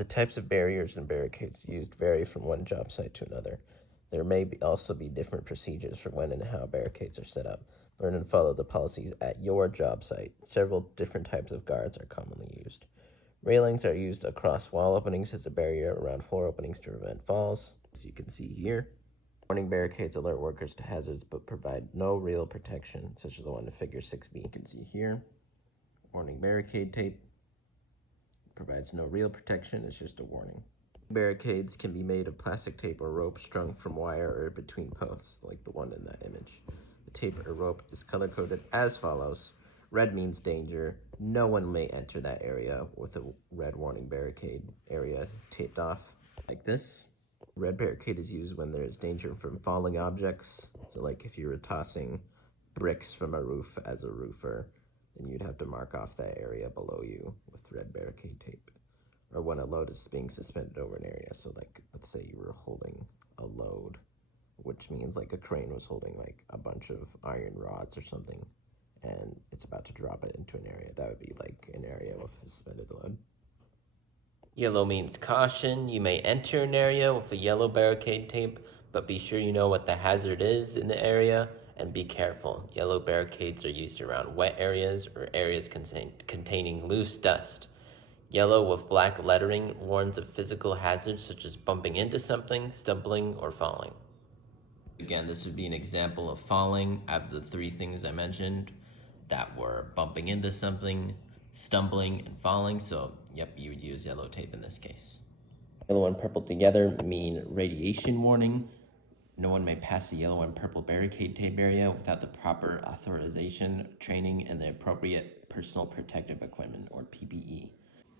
The types of barriers and barricades used vary from one job site to another. There may also be different procedures for when and how barricades are set up. Learn and follow the policies at your job site. Several different types of guards are commonly used. Railings are used across wall openings as a barrier around floor openings to prevent falls, as you can see here. Warning barricades alert workers to hazards but provide no real protection, such as the one in figure 6b. You can see here. Warning barricade tape provides no real protection, it's just a warning. Barricades can be made of plastic tape or rope strung from wire or between posts, like the one in that image. The tape or rope is color-coded as follows. Red means danger. No one may enter that area with a red warning barricade area taped off, like this. Red barricade is used when there is danger from falling objects. So like if you were tossing bricks from a roof as a roofer, then you'd have to mark off that area below you with red barricade tape. Or when a load is being suspended over an area. So like, let's say you were holding a load, which means like a crane was holding like a bunch of iron rods or something, and it's about to drop it into an area. That would be like an area with a suspended load. Yellow means caution. You may enter an area with a yellow barricade tape, but be sure you know what the hazard is in the area and be careful. Yellow barricades are used around wet areas or areas containing loose dust. Yellow with black lettering warns of physical hazards such as bumping into something, stumbling, or falling. Again, this would be an example of falling out of the three things I mentioned that were bumping into something, stumbling, and falling. So, yep, you would use yellow tape in this case. Yellow and purple together mean radiation warning. No one may pass the yellow and purple barricade tape area without the proper authorization, training, and the appropriate personal protective equipment, or PPE.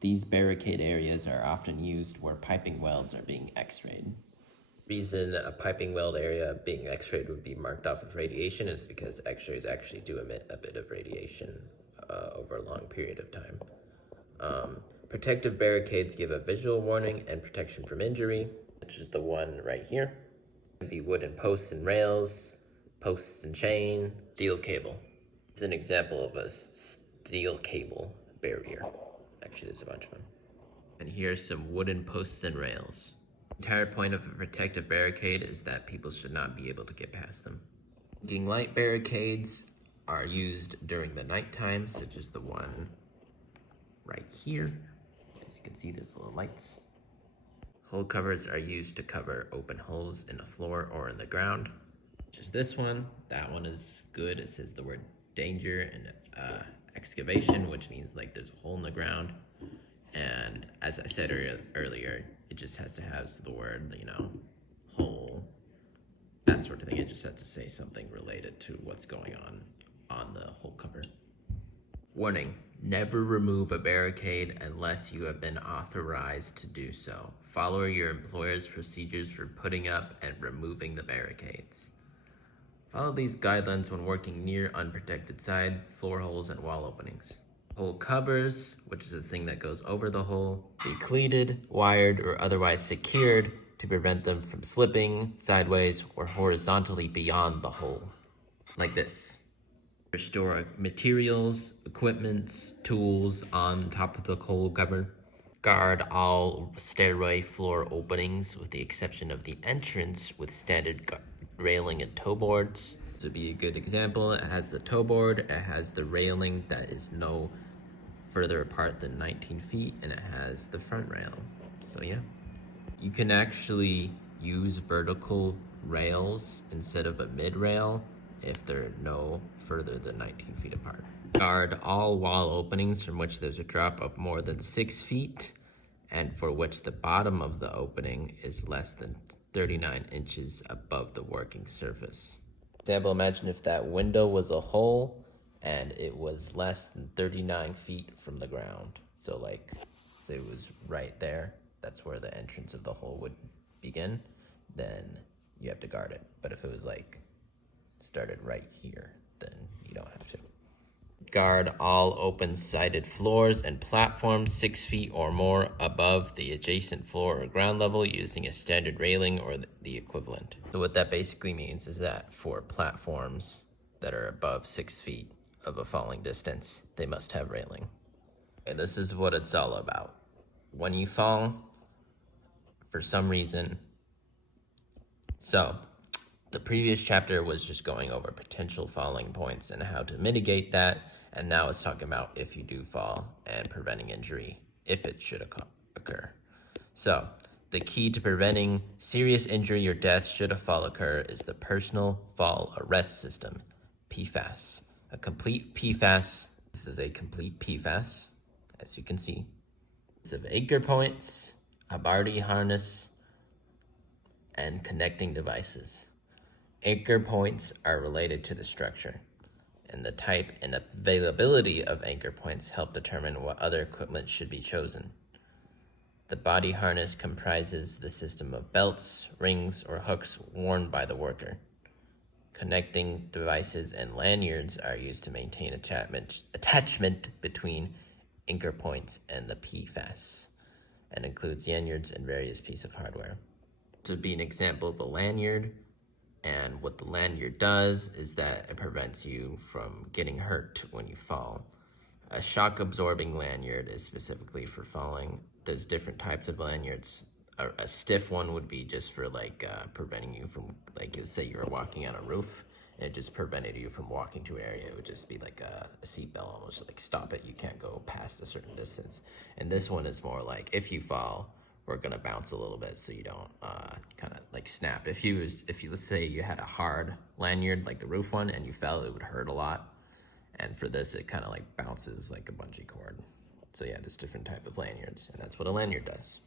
These barricade areas are often used where piping welds are being x-rayed. The reason a piping weld area being x-rayed would be marked off with radiation is because x-rays actually do emit a bit of radiation over a long period of time. Protective barricades give a visual warning and protection from injury, which is the one right here. It can be wooden posts and rails, posts and chain, steel cable. It's an example of a steel cable barrier. Actually, there's a bunch of them. And here's some wooden posts and rails. The entire point of a protective barricade is that people should not be able to get past them. Blinking light barricades are used during the nighttime, such as the one right here. As you can see, there's little lights. Hole covers are used to cover open holes in the floor or in the ground, which is this one. That one is good. It says the word danger and excavation, which means like there's a hole in the ground. And as I said earlier, it just has to have the word, hole, that sort of thing. It just has to say something related to what's going on the hole cover. Warning, never remove a barricade unless you have been authorized to do so. Follow your employer's procedures for putting up and removing the barricades. Follow these guidelines when working near unprotected side, floor holes, and wall openings. Hole covers, which is this thing that goes over the hole, be cleated, wired, or otherwise secured to prevent them from slipping sideways or horizontally beyond the hole, like this. Store materials, equipment, tools on top of the hole cover. Guard all stairway floor openings with the exception of the entrance with standard railing and toe boards. This would be a good example. It has the toe board, it has the railing that is no further apart than 19 feet, and it has the front rail. So yeah, you can actually use vertical rails instead of a mid rail if they're no further than 19 feet apart. Guard all wall openings from which there's a drop of more than 6 feet and for which the bottom of the opening is less than 39 inches above the working surface. For example, imagine if that window was a hole and it was less than 39 feet from the ground. So like, say it was right there, that's where the entrance of the hole would begin, then you have to guard it. But if it was like started right here, then you don't have to. Guard all open-sided floors and platforms 6 feet or more above the adjacent floor or ground level using a standard railing or the equivalent. So what that basically means is that for platforms that are above 6 feet of a falling distance, they must have railing. And this is what it's all about. When you fall, for some reason. So the previous chapter was just going over potential falling points and how to mitigate that. And now it's talking about if you do fall and preventing injury, if it should occur. So the key to preventing serious injury or death should a fall occur is the Personal Fall Arrest System, PFAS. A complete PFAS, this is a complete PFAS, as you can see. It's of anchor points, a body harness, and connecting devices. Anchor points are related to the structure, and the type and availability of anchor points help determine what other equipment should be chosen. The body harness comprises the system of belts, rings, or hooks worn by the worker. Connecting devices and lanyards are used to maintain attachment between anchor points and the PFAS, and includes lanyards and various pieces of hardware. This would be an example of a lanyard, and what the lanyard does is that it prevents you from getting hurt when you fall. A shock-absorbing lanyard is specifically for falling. There's different types of lanyards. A stiff one would be just for preventing you from, say you were walking on a roof and it just prevented you from walking to an area. It would just be like a seatbelt, almost like stop it. You can't go past a certain distance. And this one is more like if you fall, we're gonna bounce a little bit so you don't kind of like snap. If you let's say you had a hard lanyard like the roof one and you fell, it would hurt a lot. And for this, it kind of like bounces like a bungee cord. So yeah, there's different type of lanyards, and that's what a lanyard does.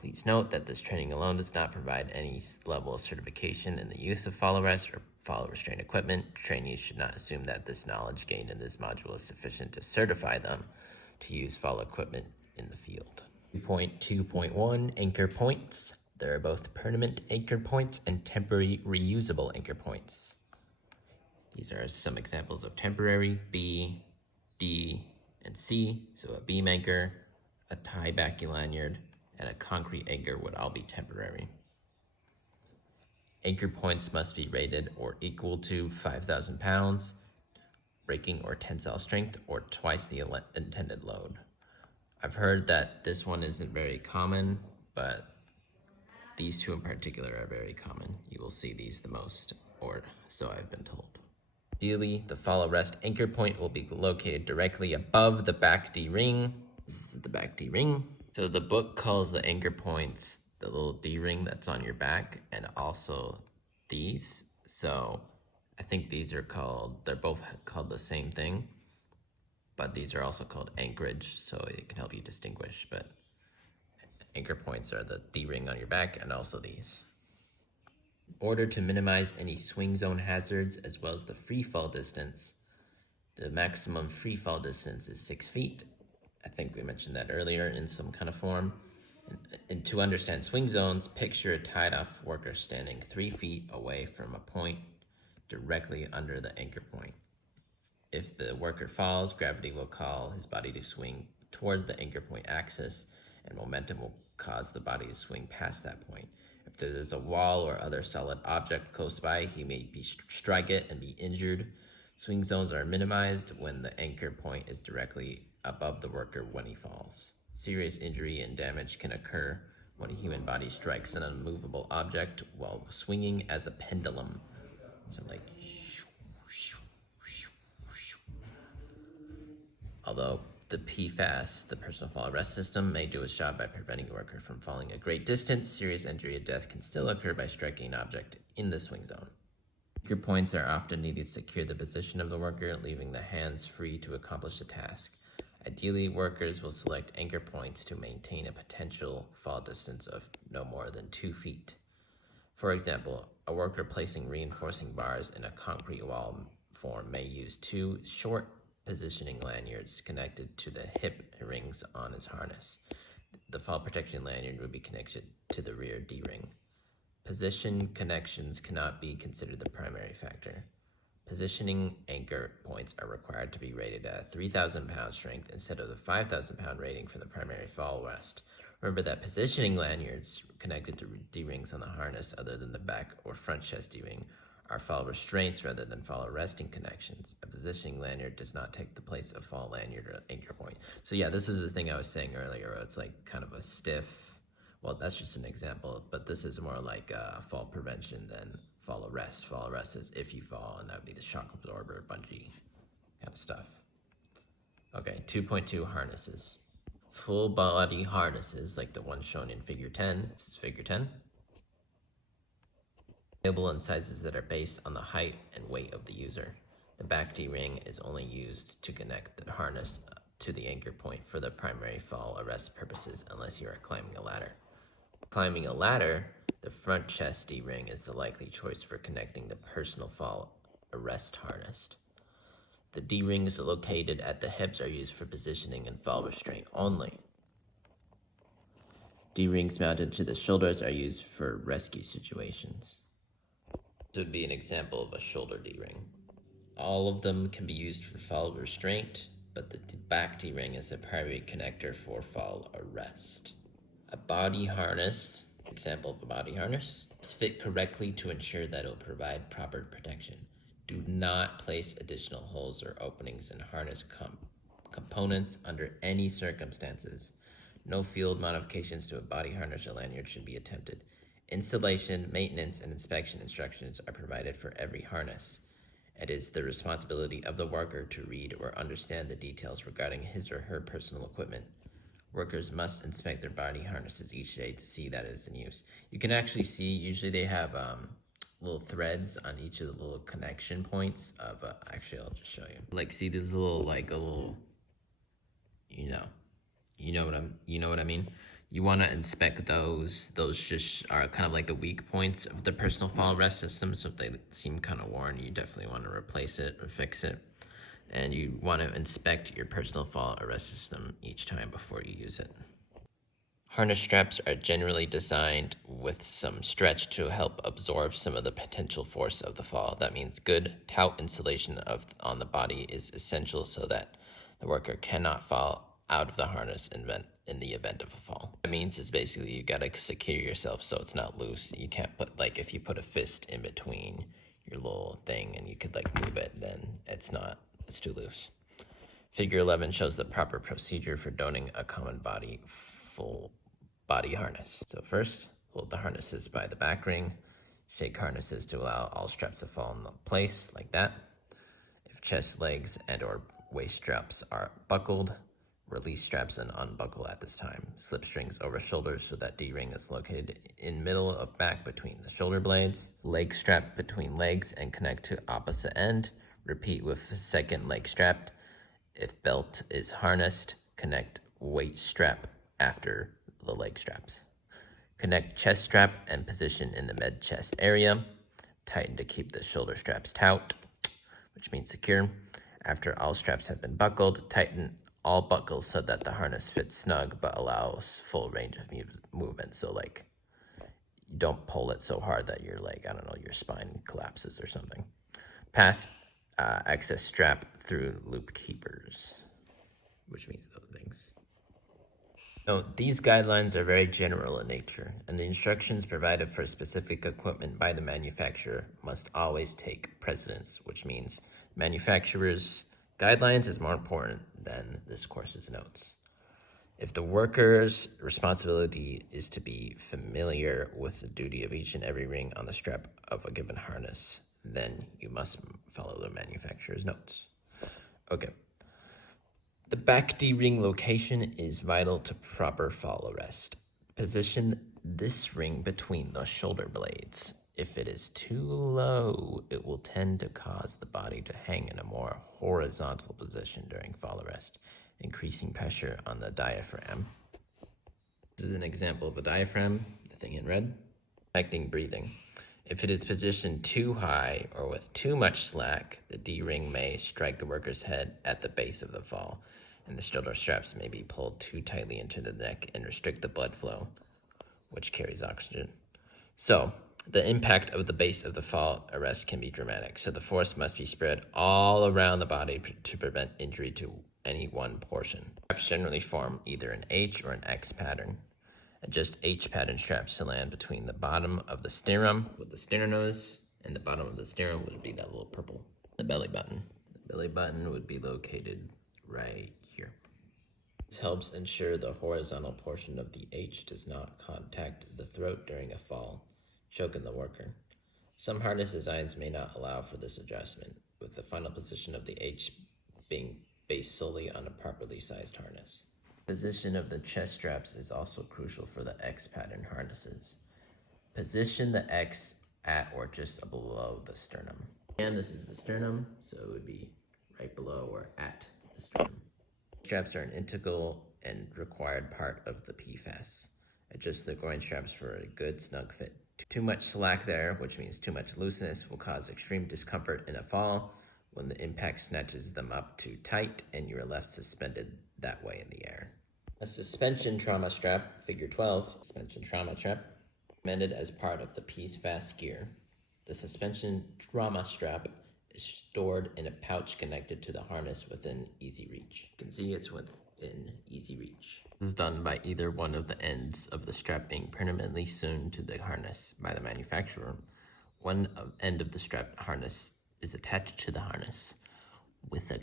Please note that this training alone does not provide any level of certification in the use of fall arrest or fall restraint equipment. Trainees should not assume that this knowledge gained in this module is sufficient to certify them to use fall equipment in the field. 2.2.1 Anchor points. There are both permanent anchor points and temporary reusable anchor points. These are some examples of temporary: B, D, and C. So a beam anchor, a tie-back lanyard, and a concrete anchor would all be temporary. Anchor points must be rated or equal to 5,000 pounds, breaking or tensile strength, or twice the intended load. I've heard that this one isn't very common, but these two in particular are very common. You will see these the most, or so I've been told. Ideally, the fall arrest anchor point will be located directly above the back D-ring. This is the back D-ring. So the book calls the anchor points the little D-ring that's on your back, and also these. So I think they're both called the same thing, but these are also called anchorage, so it can help you distinguish. But anchor points are the D-ring on your back and also these. In order to minimize any swing zone hazards as well as the free fall distance, the maximum free fall distance is 6 feet. I think we mentioned that earlier in some kind of form. And to understand swing zones, picture a tied off worker standing 3 feet away from a point directly under the anchor point. If the worker falls, gravity will cause his body to swing towards the anchor point axis, and momentum will cause the body to swing past that point. If there's a wall or other solid object close by, he may strike it and be injured. Swing zones are minimized when the anchor point is directly above the worker when he falls. Serious injury and damage can occur when a human body strikes an unmovable object while swinging as a pendulum. So like, although the PFAS, the personal fall arrest system, may do its job by preventing the worker from falling a great distance, serious injury or death can still occur by striking an object in the swing zone. Anchor points are often needed to secure the position of the worker, leaving the hands free to accomplish the task. Ideally, workers will select anchor points to maintain a potential fall distance of no more than 2 feet. For example, a worker placing reinforcing bars in a concrete wall form may use 2 short positioning lanyards connected to the hip rings on his harness. The fall protection lanyard would be connected to the rear D-ring. Position connections cannot be considered the primary factor. Positioning anchor points are required to be rated at 3,000 pound strength instead of the 5,000 pound rating for the primary fall arrest. Remember that positioning lanyards connected to D-rings on the harness other than the back or front chest D-ring are fall restraints rather than fall arresting connections. A positioning lanyard does not take the place of fall lanyard or anchor point. So yeah, this is the thing I was saying earlier. It's like kind of a stiff, Well, that's just an example, but this is more like fall prevention than fall arrest. Fall arrest is if you fall, and that would be the shock absorber, bungee kind of stuff. Okay, 2.2 harnesses. Full body harnesses, like the one shown in figure 10. This is figure 10. Available in sizes that are based on the height and weight of the user. The back D-ring is only used to connect the harness to the anchor point for the primary fall arrest purposes unless you are climbing a ladder. Climbing a ladder, the front chest D-ring is the likely choice for connecting the personal fall arrest harness. The D-rings located at the hips are used for positioning and fall restraint only. D-rings mounted to the shoulders are used for rescue situations. This would be an example of a shoulder D-ring. All of them can be used for fall restraint, but the back D-ring is a primary connector for fall arrest. A body harness, example of a body harness, is fit correctly to ensure that it will provide proper protection. Do not place additional holes or openings in harness components under any circumstances. No field modifications to a body harness or lanyard should be attempted. Installation, maintenance, and inspection instructions are provided for every harness. It is the responsibility of the worker to read or understand the details regarding his or her personal equipment. Workers must inspect their body harnesses each day to see that it is in use. You can actually see, usually they have little threads on each of the little connection points of, actually I'll just show you. Like, see this little, like a little, you know what I mean? You want to inspect those. Those just are kind of like the weak points of the personal fall arrest system. So if they seem kind of worn, you definitely want to replace it or fix it. And you want to inspect your personal fall arrest system each time before you use it. Harness straps are generally designed with some stretch to help absorb some of the potential force of the fall. That means good taut insulation on the body is essential so that the worker cannot fall out of the harness in the event of a fall. That means is basically you gotta secure yourself so it's not loose. You can't put, like, if you put a fist in between your little thing and you could like move it, then it's too loose. Figure 11 shows the proper procedure for donning a common body full body harness. So first, hold the harnesses by the back ring, shake harnesses to allow all straps to fall in place like that. If chest, legs, and or waist straps are buckled, release straps and unbuckle at this time. Slip strings over shoulders so that D-ring is located in middle of back between the shoulder blades. Leg strap between legs and connect to opposite end. Repeat with second leg strapped. If belt is harnessed, connect weight strap after the leg straps. Connect chest strap and position in the mid chest area. Tighten to keep the shoulder straps taut, which means secure. After all straps have been buckled, tighten all buckles so that the harness fits snug but allows full range of movement. So like, don't pull it so hard that you're like, I don't know, your spine collapses or something. Pass excess strap through loop keepers, which means those things. Note, these guidelines are very general in nature, and the instructions provided for specific equipment by the manufacturer must always take precedence, which means manufacturer's guidelines is more important than this course's notes. If the worker's responsibility is to be familiar with the duty of each and every ring on the strap of a given harness, then you must follow the manufacturer's notes. Okay. The back D-ring location is vital to proper fall arrest. Position this ring between the shoulder blades. If it is too low, it will tend to cause the body to hang in a more horizontal position during fall arrest, increasing pressure on the diaphragm. This is an example of a diaphragm, the thing in red. Affecting breathing. If it is positioned too high or with too much slack, the D-ring may strike the worker's head at the base of the fall, and the shoulder straps may be pulled too tightly into the neck and restrict the blood flow, which carries oxygen. So, the impact of the base of the fall arrest can be dramatic, so the force must be spread all around the body to prevent injury to any one portion. Straps generally form either an H or an X pattern. Adjust H pattern straps to land between the bottom of the sternum with the sternose, and the bottom of the sternum would be that little purple. The belly button. The belly button would be located right here. This helps ensure the horizontal portion of the H does not contact the throat during a fall, choking the worker. Some harness designs may not allow for this adjustment, with the final position of the H being based solely on a properly sized harness. Position of the chest straps is also crucial for the X pattern harnesses. Position the X at or just below the sternum. And this is the sternum, so it would be right below or at the sternum. Straps are an integral and required part of the PFAS. Adjust the groin straps for a good snug fit. Too much slack there, which means too much looseness, will cause extreme discomfort in a fall when the impact snatches them up too tight and you are left suspended that way in the air. A suspension trauma strap, figure 12, suspension trauma strap, recommended as part of the PFAS gear. The suspension trauma strap is stored in a pouch connected to the harness within easy reach. You can see it's within easy reach. This is done by either one of the ends of the strap being permanently sewn to the harness by the manufacturer. One end of the strap harness is attached to the harness with a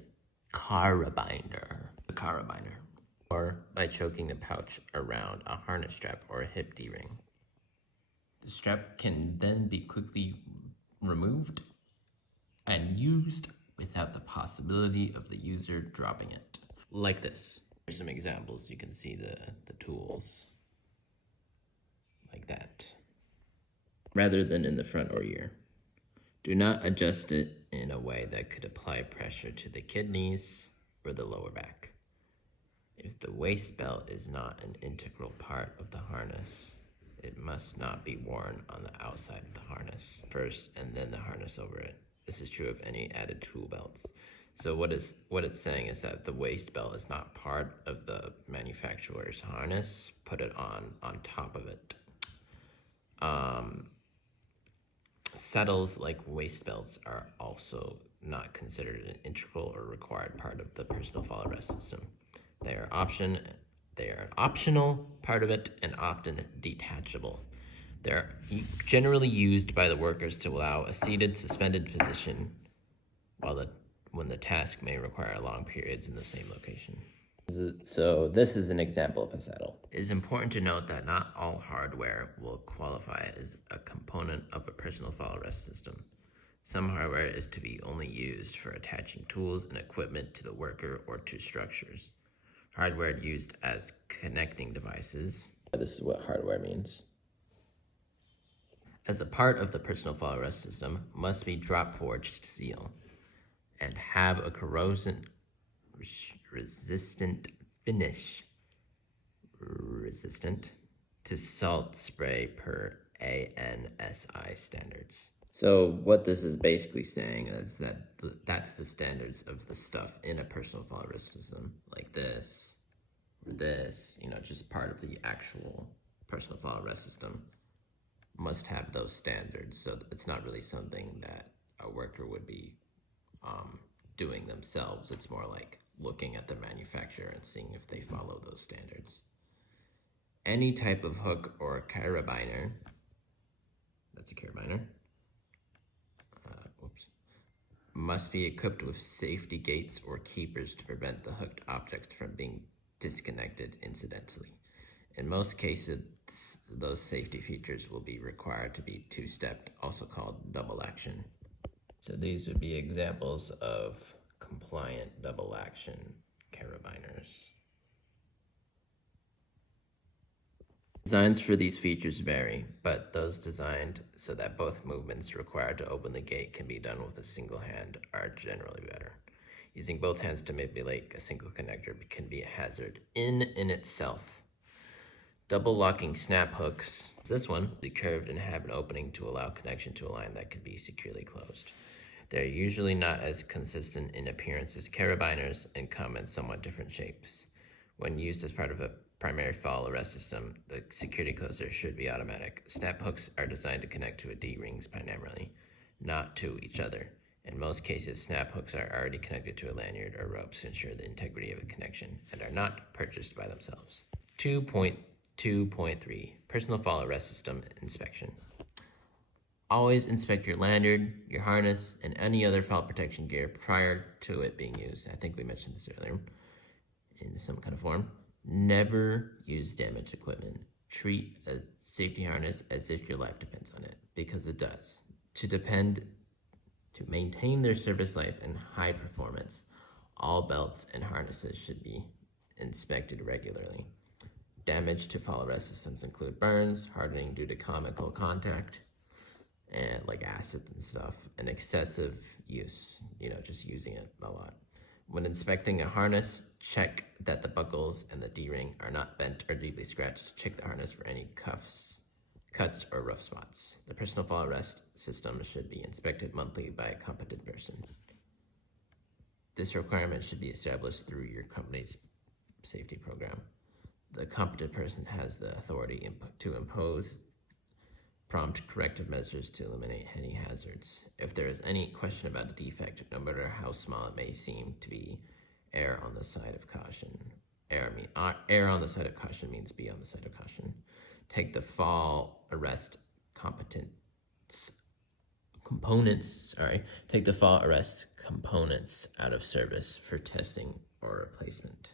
carabiner, or by choking the pouch around a harness strap or a hip D-ring. The strap can then be quickly removed and used without the possibility of the user dropping it. Like this. Here's some examples. You can see the tools. Like that. Rather than in the front or ear. Do not adjust it in a way that could apply pressure to the kidneys or the lower back. If the waist belt is not an integral part of the harness, it must not be worn on the outside of the harness first and then the harness over it. This is true of any added tool belts. So what it's saying is that the waist belt is not part of the manufacturer's harness. Put it on top of it. Saddles like waist belts are also not considered an integral or required part of the personal fall arrest system. They are an optional part of it and often detachable. They're generally used by the workers to allow a seated, suspended position when the task may require long periods in the same location. So this is an example of a saddle. It is important to note that not all hardware will qualify as a component of a personal fall arrest system. Some hardware is to be only used for attaching tools and equipment to the worker or to structures. Hardware used as connecting devices. This is what hardware means. As a part of the personal fall arrest system, must be drop forged steel and have a corrosion resistant finish, resistant to salt spray per ANSI standards. So what this is basically saying is that that's the standards of the stuff in a personal fall arrest system, like this, or this, just part of the actual personal fall arrest system must have those standards. So it's not really something that a worker would be doing themselves. It's more like looking at the manufacturer and seeing if they follow those standards. Any type of hook or carabiner, that's a carabiner, must be equipped with safety gates or keepers to prevent the hooked object from being disconnected incidentally. In most cases, those safety features will be required to be two-stepped, also called double action. So these would be examples of compliant double action carabiners. Designs for these features vary, but those designed so that both movements required to open the gate can be done with a single hand are generally better. Using both hands to manipulate a single connector can be a hazard in itself. Double locking snap hooks, this one, is curved and have an opening to allow connection to a line that can be securely closed. They're usually not as consistent in appearance as carabiners and come in somewhat different shapes. When used as part of a primary fall arrest system, the security closer should be automatic. Snap hooks are designed to connect to a D-rings primarily, not to each other. In most cases, snap hooks are already connected to a lanyard or ropes to ensure the integrity of a connection and are not purchased by themselves. 2.2.3 Personal Fall Arrest System Inspection. Always inspect your lanyard, your harness, and any other fall protection gear prior to it being used. I think we mentioned this earlier. in some kind of form. Never use damaged equipment. Treat a safety harness as if your life depends on it, because it does. To maintain their service life and high performance, all belts and harnesses should be inspected regularly. Damage to fall arrest systems include burns, hardening due to chemical contact, and like acid and stuff, and excessive use, just using it a lot. When inspecting a harness, check that the buckles and the D-ring are not bent or deeply scratched. Check the harness for any cuts, or rough spots. The personal fall arrest system should be inspected monthly by a competent person. This requirement should be established through your company's safety program. The competent person has the authority to impose prompt corrective measures to eliminate any hazards. If there is any question about a defect, no matter how small it may seem to be, err on the side of caution. Err on the side of caution means be on the side of caution. Take the fall arrest Take the fall arrest components out of service for testing or replacement.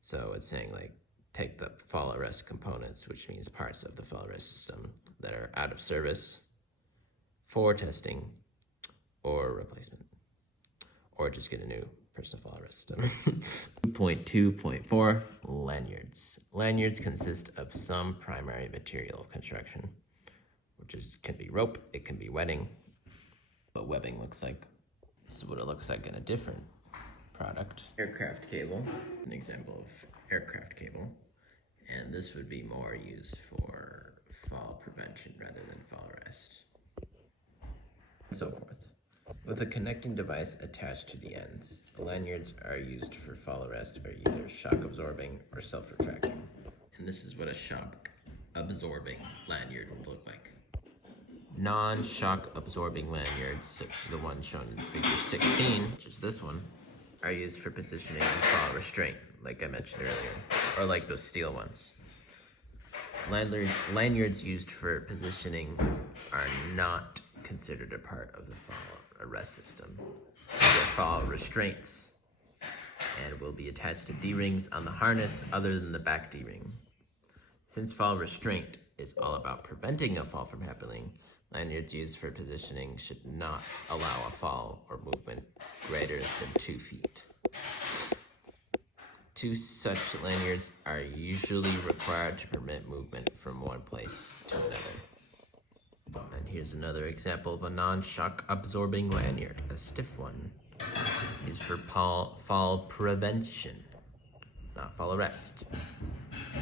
So it's saying take the fall arrest components, which means parts of the fall arrest system that are out of service for testing or replacement, or just get a new personal fall arrest system. 2.2.4 lanyards. Lanyards consist of some primary material of construction, which can be rope, it can be webbing. What webbing looks like. This is what it looks like in a different product. Aircraft cable, an example of aircraft cable, and this would be more used for fall prevention rather than fall arrest, and so forth. With a connecting device attached to the ends, lanyards are used for fall arrest are either shock absorbing or self-retracting. And this is what a shock absorbing lanyard would look like. Non-shock absorbing lanyards, such as the one shown in figure 16, which is this one, are used for positioning and fall restraint, like I mentioned earlier, or like those steel ones. Lanyards used for positioning are not considered a part of the fall arrest system. They're fall restraints and will be attached to D-rings on the harness other than the back D-ring. Since fall restraint is all about preventing a fall from happening, lanyards used for positioning should not allow a fall or movement greater than 2 feet. 2 such lanyards are usually required to permit movement from one place to another. And here's another example of a non-shock absorbing lanyard, a stiff one, used for fall prevention, not fall arrest.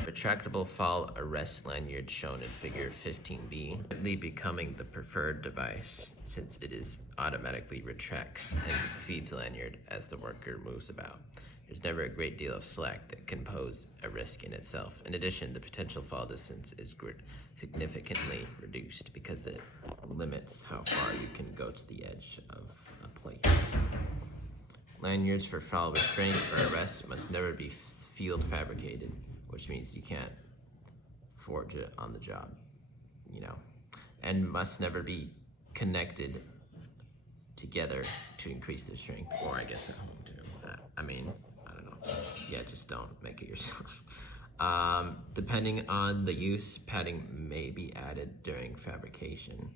Retractable fall arrest lanyard shown in figure 15b, becoming the preferred device since it automatically retracts and feeds lanyard as the worker moves about. There's never a great deal of slack that can pose a risk in itself. In addition, the potential fall distance is significantly reduced because it limits how far you can go to the edge of a place. Lanyards for fall restraint or arrest must never be field fabricated, which means you can't forge it on the job, and must never be connected together to increase their strength, or I guess at home too. I don't know. Yeah, just don't make it yourself. Depending on the use, padding may be added during fabrication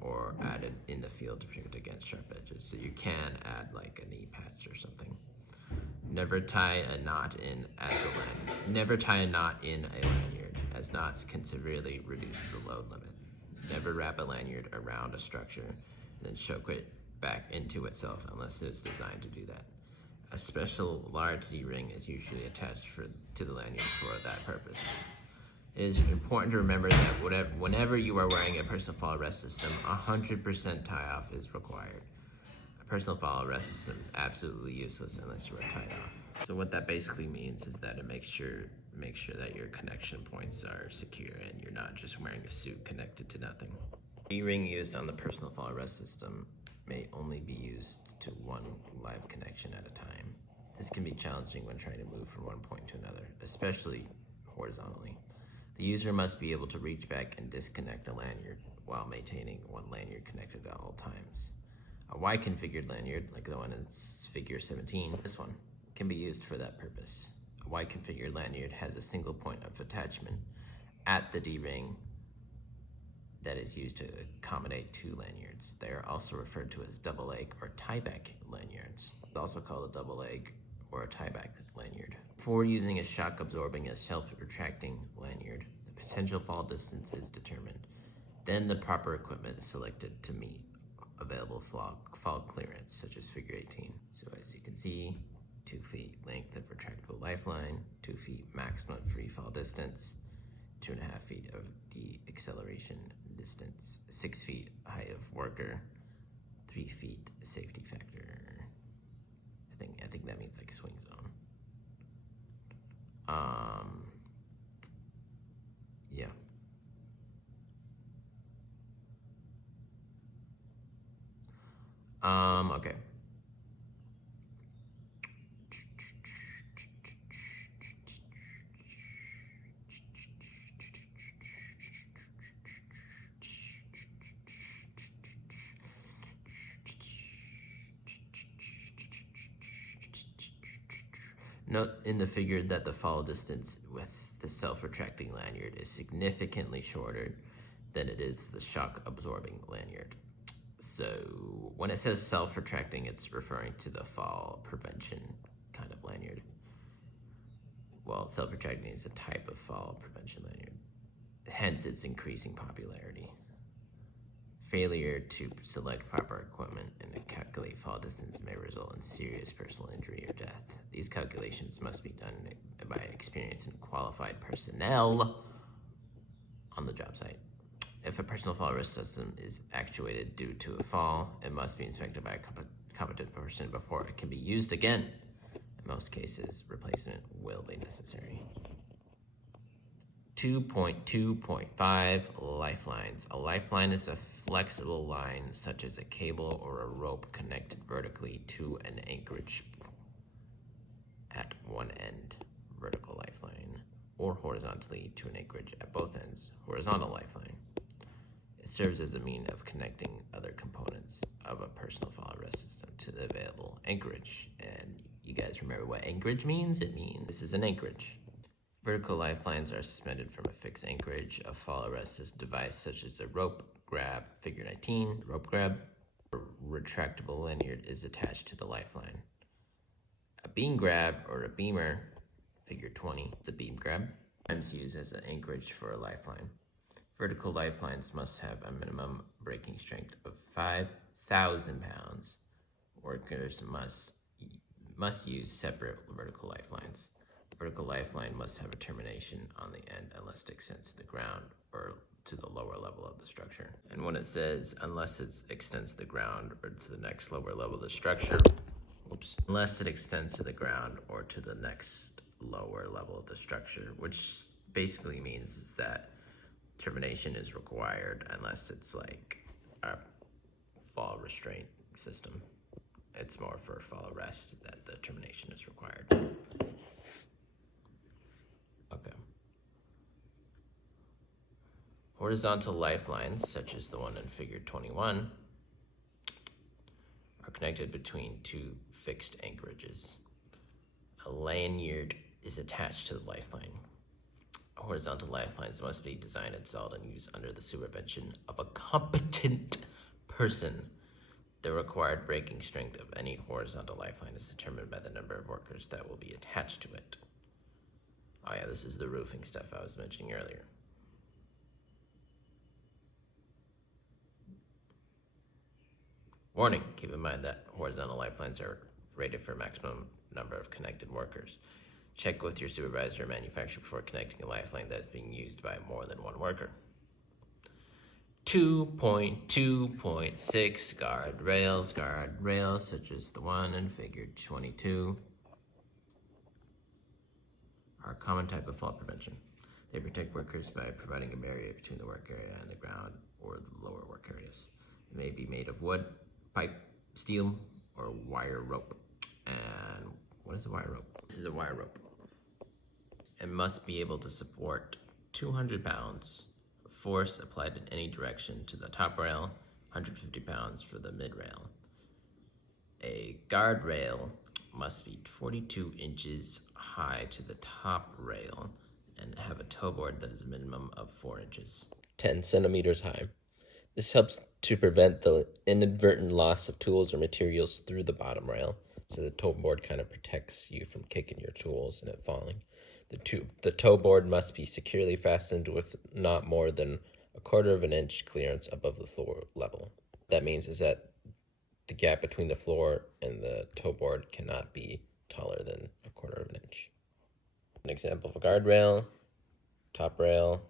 or added in the field to protect against sharp edges. So you can add like a knee patch or something. Never tie a knot in Never tie a knot in a lanyard, as knots can severely reduce the load limit. Never wrap a lanyard around a structure and then choke it back into itself unless it is designed to do that. A special large D-ring is usually attached to the lanyard for that purpose. It is important to remember that whenever you are wearing a personal fall arrest system, 100% tie-off is required. A personal fall arrest system is absolutely useless unless you are tied off. So what that basically means is that it makes sure that your connection points are secure and you're not just wearing a suit connected to nothing. D-ring used on the personal fall arrest system may only be used to one live connection at a time. This can be challenging when trying to move from one point to another, especially horizontally. The user must be able to reach back and disconnect a lanyard while maintaining one lanyard connected at all times. A Y-configured lanyard, like the one in figure 17, this one, can be used for that purpose. A Y-configured lanyard has a single point of attachment at the D-ring that is used to accommodate two lanyards. They are also referred to as double leg or tie-back lanyards. It's also called a double leg or a tie-back lanyard. Before using a shock-absorbing and self-retracting lanyard, the potential fall distance is determined. Then the proper equipment is selected to meet available fall clearance, such as figure 18. So as you can see, 2 feet length of retractable lifeline, 2 feet maximum free fall distance, 2.5 feet of de-acceleration distance, 6 feet height of worker, 3 feet safety factor. I think that means like swing zone. Yeah. Okay. Note in the figure that the fall distance with the self-retracting lanyard is significantly shorter than it is the shock-absorbing lanyard. So when it says self-retracting, it's referring to the fall prevention kind of lanyard. Well, self-retracting is a type of fall prevention lanyard, hence its increasing popularity. Failure to select proper equipment and calculate fall distance may result in serious personal injury or death. These calculations must be done by experienced and qualified personnel on the job site. If a personal fall risk system is actuated due to a fall, it must be inspected by a competent person before it can be used again. In most cases, replacement will be necessary. 2.2.5 lifelines. A lifeline is a flexible line such as a cable or a rope connected vertically to an anchorage at one end, vertical lifeline, or horizontally to an anchorage at both ends, horizontal lifeline. It serves as a means of connecting other components of a personal fall arrest system to the available anchorage. And you guys remember what anchorage means? It means this is an anchorage. Vertical lifelines are suspended from a fixed anchorage. A fall arrest device such as a rope grab, figure 19, rope grab, or retractable lanyard is attached to the lifeline. A beam grab or a beamer, figure 20, is a beam grab, sometimes used as an anchorage for a lifeline. Vertical lifelines must have a minimum breaking strength of 5,000 pounds. Workers must use separate vertical lifelines. Vertical lifeline must have a termination on the end unless it extends to the ground or to the lower level of the structure. And when it says unless it extends to the ground or to the next lower level of the structure, unless it extends to the ground or to the next lower level of the structure, which basically means is that termination is required unless it's like a fall restraint system. It's more for fall arrest that the termination is required. Okay. Horizontal lifelines, such as the one in figure 21, are connected between two fixed anchorages. A lanyard is attached to the lifeline. Horizontal lifelines must be designed, installed, and used under the supervision of a competent person. The required breaking strength of any horizontal lifeline is determined by the number of workers that will be attached to it. Oh yeah, this is the roofing stuff I was mentioning earlier. Warning, keep in mind that horizontal lifelines are rated for maximum number of connected workers. Check with your supervisor or manufacturer before connecting a lifeline that is being used by more than one worker. 2.2.6 guardrails. Guardrails such as the one in figure 22 are a common type of fall prevention. They protect workers by providing a barrier between the work area and the ground or the lower work areas. It may be made of wood, pipe, steel, or wire rope. And what is a wire rope? This is a wire rope. It must be able to support 200 pounds of force applied in any direction to the top rail, 150 pounds for the mid rail. A guardrail must be 42 inches high to the top rail and have a toe board that is a minimum of 4 inches. 10 centimeters high. This helps to prevent the inadvertent loss of tools or materials through the bottom rail. So the toe board kind of protects you from kicking your tools and it falling. The toe board must be securely fastened with not more than 1/4 of an inch clearance above the floor level. That means is that the gap between the floor and the toe board cannot be taller than 1/4 of an inch. An example of a guardrail, top rail.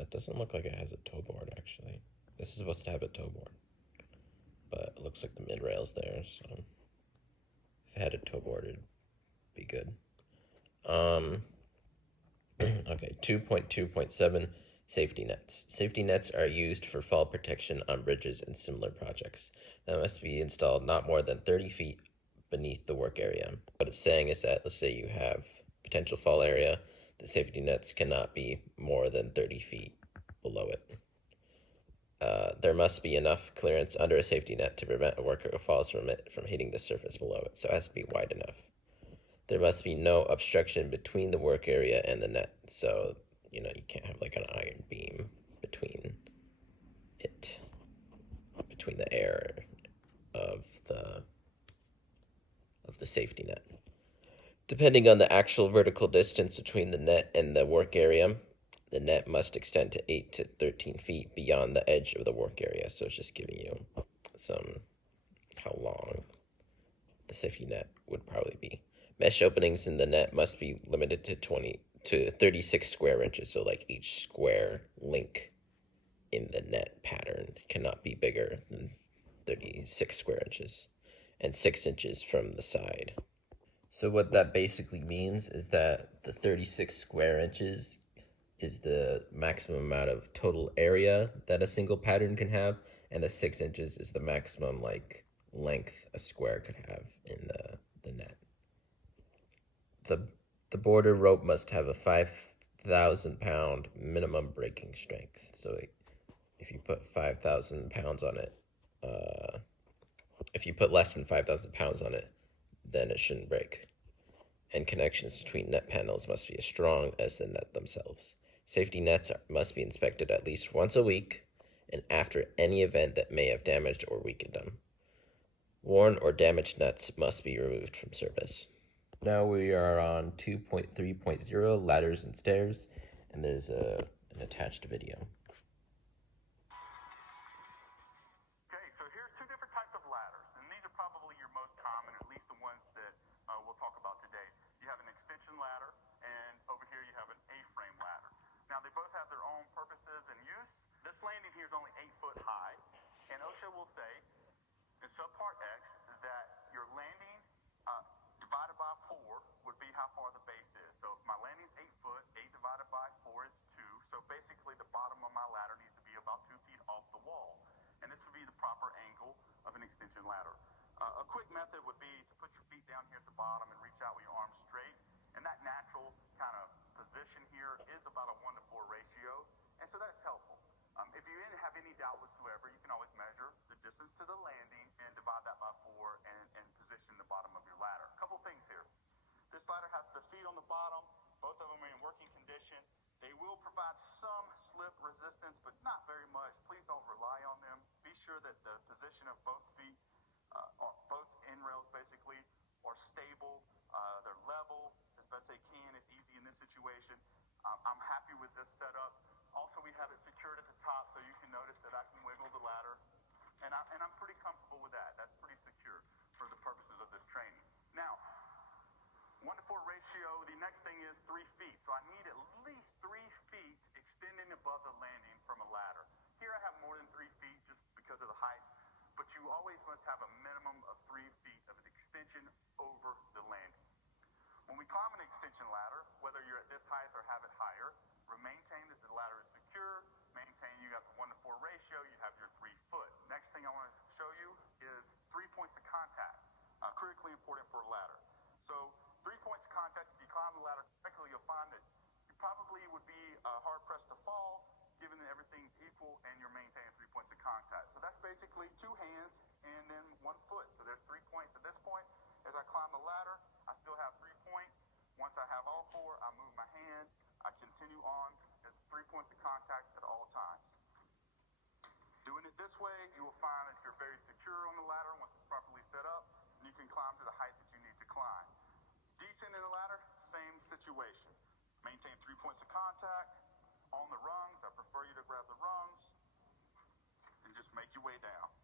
It doesn't look like it has a toe board actually. This is supposed to have a toe board, but it looks like the mid rail's there. So if it had a toe board, it'd be good. Okay, 2.2.7 safety nets. Safety nets are used for fall protection on bridges and similar projects. That must be installed not more than 30 feet beneath the work area. What it's saying is that, let's say you have potential fall area, the safety nets cannot be more than 30 feet below it. There must be enough clearance under a safety net to prevent a worker who falls from it from hitting the surface below it, so it has to be wide enough. There must be no obstruction between the work area and the net, so you can't have like an iron beam between the air of the safety net. Depending on the actual vertical distance between the net and the work area, the net must extend to 8 to 13 feet beyond the edge of the work area. So it's just giving you how long the safety net would probably be. Mesh openings in the net must be limited to 20 to 36 square inches. So like each square link in the net pattern cannot be bigger than 36 square inches and 6 inches from the side. So what that basically means is that the 36 square inches is the maximum amount of total area that a single pattern can have, and the 6 inches is the maximum length a square could have in the net. The border rope must have a 5,000 pound minimum breaking strength. So if you put 5,000 pounds on it, if you put less than 5,000 pounds on it, then it shouldn't break. And connections between net panels must be as strong as the net themselves. Safety nets must be inspected at least once a week and after any event that may have damaged or weakened them. Worn or damaged nuts must be removed from service. Now we are on 2.3.0 ladders and stairs, and there's an attached video. Okay, so here's two different types of ladders, and these are probably your most common, at least the ones that we'll talk about today. You have an extension ladder, and over here you have an A-frame ladder. Now they both have their own purposes and use. This landing here is only 8 foot high, and OSHA will say in subpart X that your landing divided by 4 would be how far the base is. So if my landing is 8 foot, 8 divided by 4 is 2. So basically the bottom of my ladder needs to be about 2 feet off the wall. And this would be the proper angle of an extension ladder. A quick method would be to put your feet down here at the bottom and reach out with your arms straight. And that natural kind of position here is about a 1-to-4 ratio. And so that's helpful. If you didn't have any doubt whatsoever, you can always measure the distance to the landing and divide that by 4 and position the bottom of your ladder. A couple things here. This ladder has the feet on the bottom. Both of them are in working condition. They will provide some slip resistance, but not very much. Please don't rely on them. Be sure that the position of both feet, both end rails basically, are stable. They're level as best they can. It's easy in this situation. I'm happy with this setup. Also, we have it secured at the top, so you can notice that I can wiggle the ladder. And I'm pretty comfortable with that. That's pretty secure for the purposes of this training. Now, 1-to-4 ratio, the next thing is 3 feet. So I need at least 3 feet extending above the landing from a ladder. Here I have more than 3 feet just because of the height, but you always must have a minimum of 3 feet of an extension over the landing. When we climb an extension ladder, whether you're at this height or have it higher, maintain that the ladder is secure, maintain you got the 1-to-4 ratio, you have your 3 foot. Next thing I want to show you is 3 points of contact, critically important for a ladder. So 3 points of contact, if you climb the ladder correctly, you'll find that you probably would be hard-pressed to fall, given that everything's equal and you're maintaining 3 points of contact. So that's basically 2 hands and then 1 foot. So there's 3 points at this point. Once I have all four, I move my hand. I continue on. There's 3 points of contact at all times. Doing it this way, you will find that you're very secure on the ladder once it's properly set up, and you can climb to the height that you need to climb. Descending the ladder, same situation. Maintain 3 points of contact. On the rungs, I prefer you to grab the rungs and just make your way down.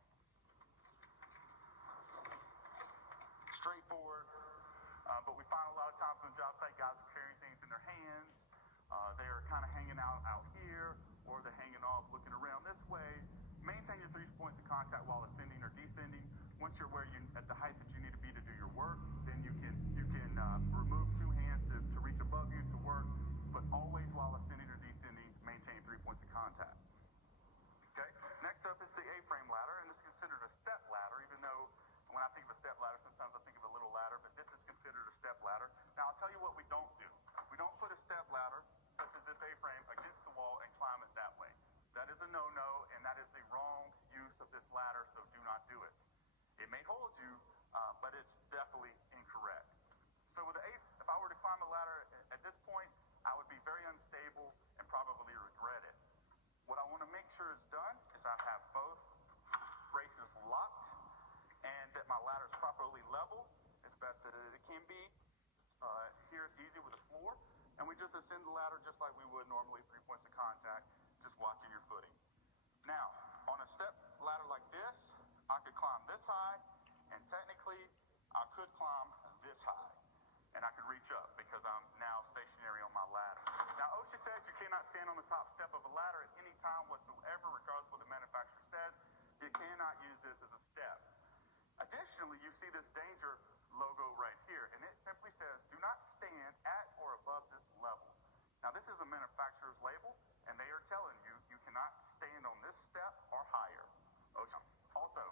Straightforward, but we find a lot of times on the job site, guys are carrying things in their hands. They're kind of hanging out here, or they're hanging off looking around this way. Maintain your 3 points of contact while ascending or descending. Once you're where you at the height that you need to be to do your work, then you can remove 2 hands to reach above you to work, but always while ascending or descending, maintain 3 points of contact. Okay. Next up is the A-frame ladder, and this is considered a step ladder, even though when I think of a step ladder, sometimes I think of a little ladder, but this is considered a step ladder. Now, I'll tell you what we don't do. We don't put a step ladder, such as this A-frame, against the wall and climb it that way. That is a no-no, and that is the wrong use of this ladder, so do not do it. It may hold you, but it's definitely incorrect. So with if I were to climb a ladder at this point, I would be very unstable and probably regret it. What I want to make sure is done is I have both braces locked and that my ladder is properly level as best that it can be. Here it's easy with the floor, and we just ascend the ladder just like we would normally, 3 points of contact, just watching your footing. Now, on a step ladder like this, I could climb this high, and technically, I could climb this high, and I could reach up because I'm now stationary on my ladder. Now, OSHA says you cannot stand on the top step of a ladder at any time whatsoever, regardless of what the manufacturer says. You cannot use this as a step. Additionally, you see this danger logo right here, and it simply says, do not stand at or above this level. Now, this is a manufacturer's label, and they are telling you you cannot stand on this step or higher. Also,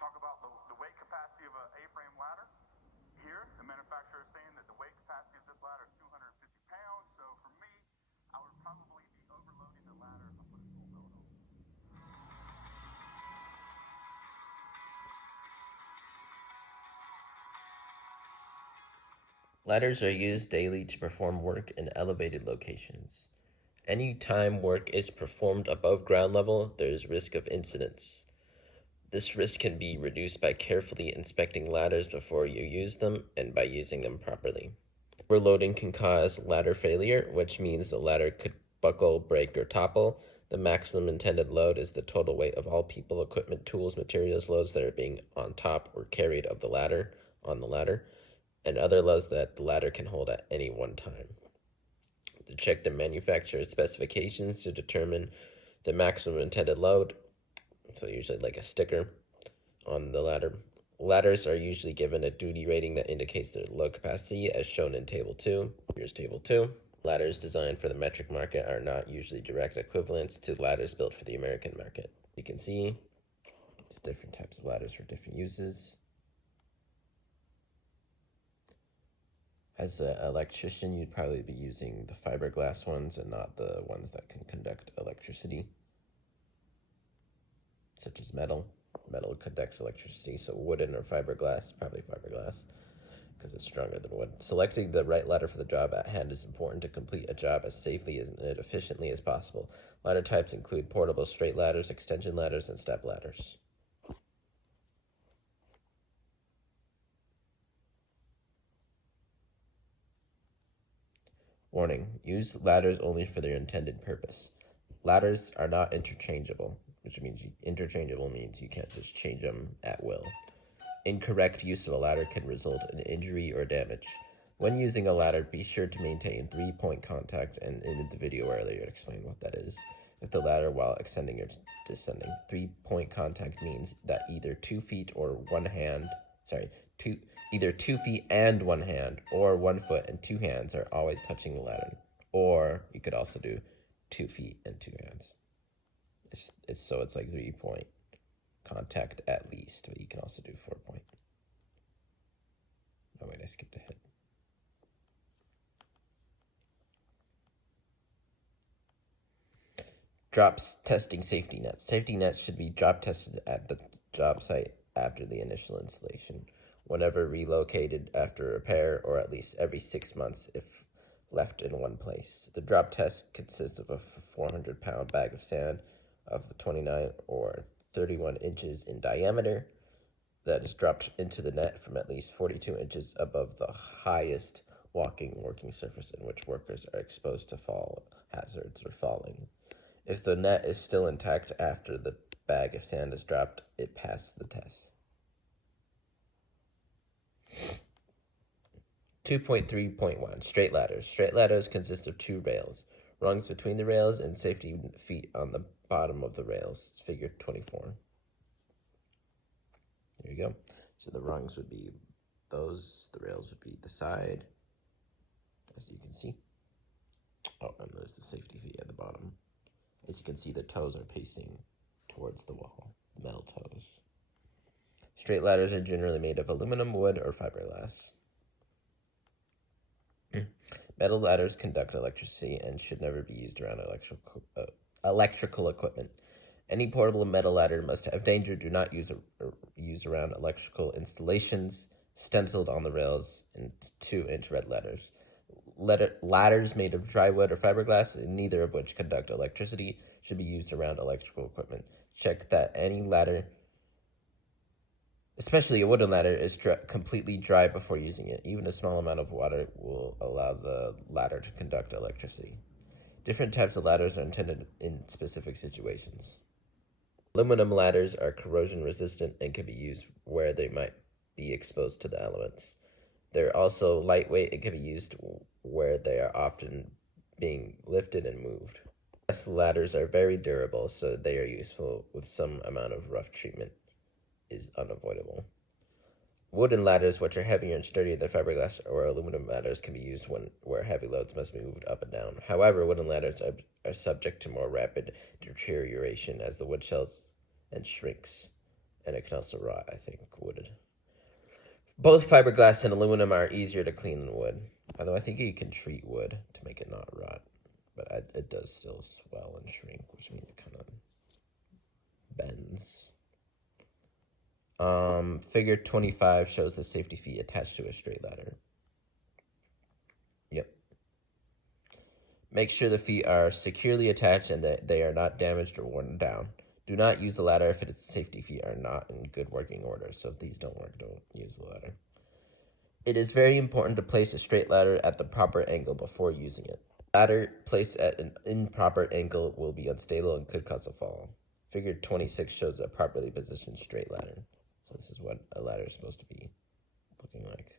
talk about the weight capacity of an A-frame ladder. Here, the manufacturer is saying that the weight capacity of this ladder is 250 pounds, so for me, I would probably be overloading the ladder if I put a full load on. Ladders are used daily to perform work in elevated locations. Any time work is performed above ground level, there is risk of incidents. This risk can be reduced by carefully inspecting ladders before you use them and by using them properly. Overloading can cause ladder failure, which means the ladder could buckle, break, or topple. The maximum intended load is the total weight of all people, equipment, tools, materials, loads that are being on top or carried of the ladder, on the ladder, and other loads that the ladder can hold at any one time. To check the manufacturer's specifications to determine the maximum intended load, so usually like a sticker on the ladder. Ladders are usually given a duty rating that indicates their load capacity, as shown in Table 2. Here's Table 2. Ladders designed for the metric market are not usually direct equivalents to ladders built for the American market. You can see it's different types of ladders for different uses. As an electrician, you'd probably be using the fiberglass ones and not the ones that can conduct electricity, such as metal. Metal conducts electricity, so wooden or fiberglass, probably fiberglass, because it's stronger than wood. Selecting the right ladder for the job at hand is important to complete a job as safely and efficiently as possible. Ladder types include portable straight ladders, extension ladders, and step ladders. Warning: use ladders only for their intended purpose. Ladders are not interchangeable, which means interchangeable means you can't just change them at will. Incorrect use of a ladder can result in injury or damage. When using a ladder, be sure to maintain 3-point contact, and in the video earlier, explain what that is. With the ladder while ascending or descending. 3-point contact means that either 2 feet or either 2 feet and 1 hand, or 1 foot and 2 hands are always touching the ladder. Or you could also do 2 feet and 2 hands. So it's like 3-point contact at least, but you can also do 4-point. Oh wait, I skipped ahead. Drops testing safety nets. Safety nets should be drop tested at the job site after the initial installation. whenever relocated after repair, or at least every 6 months if left in one place. The drop test consists of a 400-pound bag of sand of 29 or 31 inches in diameter that is dropped into the net from at least 42 inches above the highest working surface in which workers are exposed to fall hazards or falling. If the net is still intact after the bag of sand is dropped, it passed the test. 2.3.1 Straight ladders. Straight ladders consist of 2 rails, rungs between the rails, and safety feet on the bottom of the rails. It's figure 24. There you go. So the rungs would be those, the rails would be the side, as you can see. Oh, and there's the safety feet at the bottom. As you can see, the toes are facing towards the wall, the metal toes. Straight ladders are generally made of aluminum, wood, or fiberglass. Metal ladders conduct electricity and should never be used around electrical equipment. Any portable metal ladder must have danger. Do not use around electrical installations. Stenciled on the rails in 2-inch red letters. Ladders made of dry wood or fiberglass, neither of which conduct electricity, should be used around electrical equipment. Check that any ladder, especially a wooden ladder, is completely dry before using it. Even a small amount of water will allow the ladder to conduct electricity. Different types of ladders are intended in specific situations. Aluminum ladders are corrosion resistant and can be used where they might be exposed to the elements. They're also lightweight and can be used where they are often being lifted and moved. Glass ladders are very durable, so they are useful with some amount of rough treatment is unavoidable. Wooden ladders, which are heavier and sturdier than fiberglass or aluminum ladders, can be used where heavy loads must be moved up and down. However, wooden ladders are subject to more rapid deterioration as the wood shells and shrinks, and it can also rot, I think, wood. Both fiberglass and aluminum are easier to clean than wood, although I think you can treat wood to make it not rot, but it does still swell and shrink, which means it kind of bends. Figure 25 shows the safety feet attached to a straight ladder. Yep. Make sure the feet are securely attached and that they are not damaged or worn down. Do not use the ladder if its safety feet are not in good working order. So if these don't work, don't use the ladder. It is very important to place a straight ladder at the proper angle before using it. Ladder placed at an improper angle will be unstable and could cause a fall. Figure 26 shows a properly positioned straight ladder. So this is what a ladder is supposed to be looking like.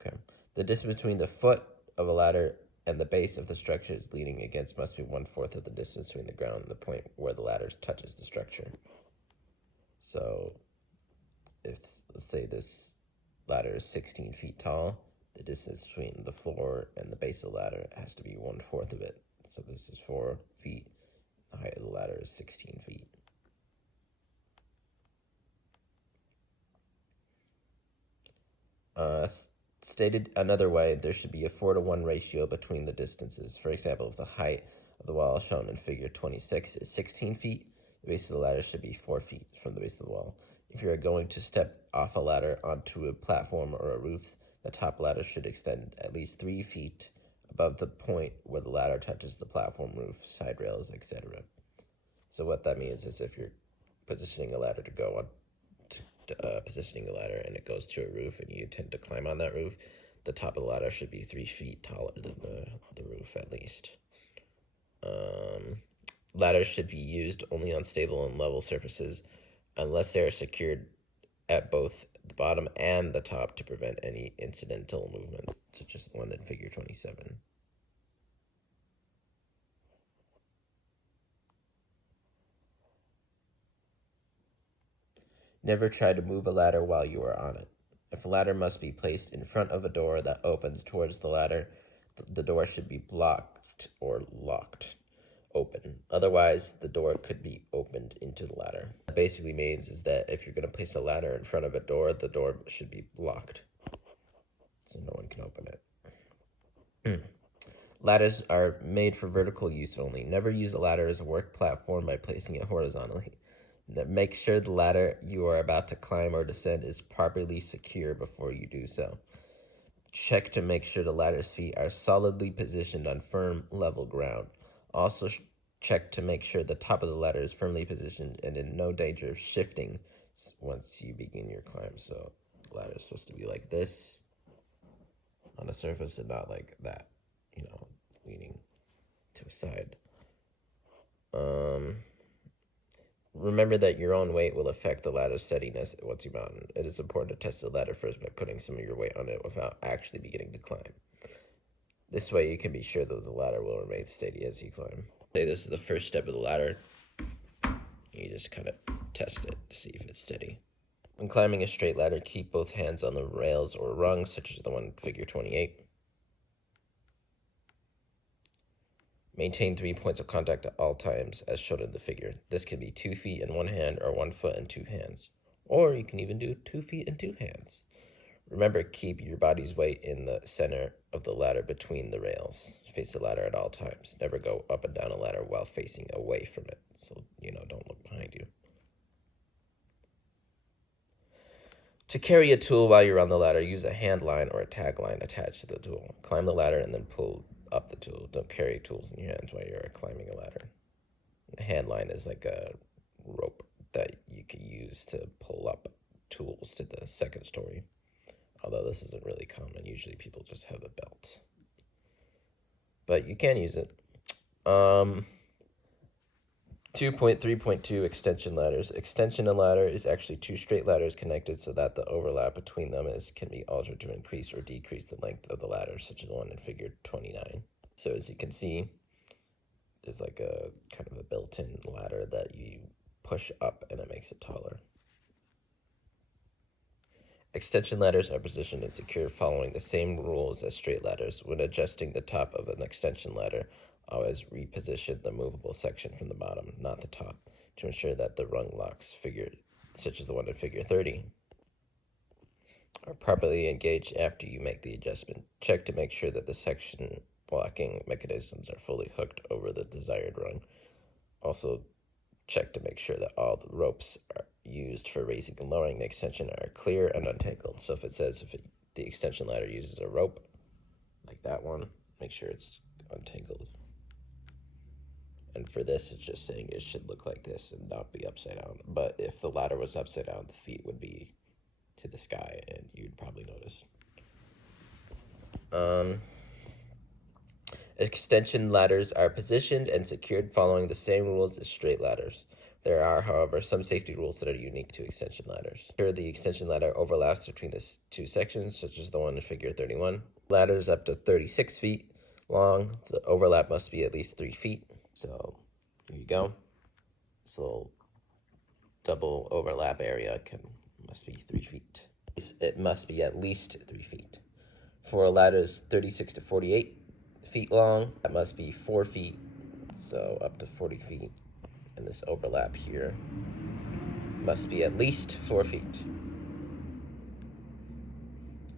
Okay. The distance between the foot of a ladder and the base of the structure is leaning against must be 1/4 of the distance between the ground and the point where the ladder touches the structure. So if, let's say, this ladder is 16 feet tall, the distance between the floor and the base of the ladder has to be 1/4 of it. So this is 4 feet. The height of the ladder is 16 feet. Stated another way, there should be a 4-to-1 ratio between the distances. For example, if the height of the wall shown in figure 26 is 16 feet, the base of the ladder should be 4 feet from the base of the wall. If you are going to step off a ladder onto a platform or a roof, the top ladder should extend at least 3 feet above the point where the ladder touches the platform, roof, side rails, etc. So what that means is if you're positioning a ladder to go on, positioning a ladder and it goes to a roof and you intend to climb on that roof, the top of the ladder should be 3 feet taller than the roof at least. Ladders should be used only on stable and level surfaces unless they are secured at both the bottom and the top to prevent any incidental movement, such as the one in figure 27. Never try to move a ladder while you are on it. If a ladder must be placed in front of a door that opens towards the ladder, the door should be blocked or locked open. Otherwise, the door could be opened into the ladder. That basically means is that if you're going to place a ladder in front of a door, the door should be blocked so no one can open it. Ladders are made for vertical use only. Never use a ladder as a work platform by placing it horizontally. Make sure the ladder you are about to climb or descend is properly secure before you do so. Check to make sure the ladder's feet are solidly positioned on firm, level ground. Also, check to make sure the top of the ladder is firmly positioned and in no danger of shifting once you begin your climb. So, the ladder is supposed to be like this on the surface and not like that, leaning to the side. Remember that your own weight will affect the ladder's steadiness once you mount it. It is important to test the ladder first by putting some of your weight on it without actually beginning to climb. This way you can be sure that the ladder will remain steady as you climb. Say this is the first step of the ladder. You just kind of test it to see if it's steady. When climbing a straight ladder, keep both hands on the rails or rungs, such as the one in figure 28. Maintain 3 points of contact at all times, as shown in the figure. This can be 2 feet in one hand or 1 foot and 2 hands. Or you can even do 2 feet and 2 hands. Remember, keep your body's weight in the center of the ladder between the rails. Face the ladder at all times. Never go up and down a ladder while facing away from it. So, don't look behind you. To carry a tool while you're on the ladder, use a hand line or a tag line attached to the tool. Climb the ladder and then pull up the tool. Don't carry tools in your hands while you're climbing a ladder. A hand line is like a rope that you can use to pull up tools to the second story. Although this isn't really common. Usually people just have a belt. But you can use it. 2.3.2 extension ladders. Extension ladder is actually 2 straight ladders connected so that the overlap between them can be altered to increase or decrease the length of the ladder, such as the one in figure 29. So as you can see, there's like a kind of a built-in ladder that you push up and it makes it taller. Extension ladders are positioned and secured following the same rules as straight ladders. When adjusting the top of an extension ladder, always reposition the movable section from the bottom, not the top, to ensure that the rung locks, such as the one in figure 30, are properly engaged after you make the adjustment. Check to make sure that the section locking mechanisms are fully hooked over the desired rung. Also, check to make sure that all the ropes are used for raising and lowering the extension are clear and untangled. So if it says the extension ladder uses a rope, like that one, make sure it's untangled. And for this, it's just saying it should look like this and not be upside down. But if the ladder was upside down, the feet would be to the sky, and you'd probably notice. Extension ladders are positioned and secured following the same rules as straight ladders. There are, however, some safety rules that are unique to extension ladders. Sure, the extension ladder overlaps between the 2 sections, such as the one in figure 31. Ladders up to 36 feet long. The overlap must be at least 3 feet. So here you go. This little double overlap area must be 3 feet. It must be at least 3 feet. For ladders 36 to 48 feet long, that must be 4 feet. So up to 40 feet. And this overlap here must be at least 4 feet.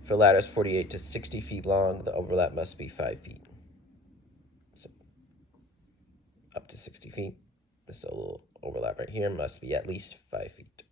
For ladders 48 to 60 feet long, the overlap must be 5 feet. So up to 60 feet. This little overlap right here must be at least 5 feet.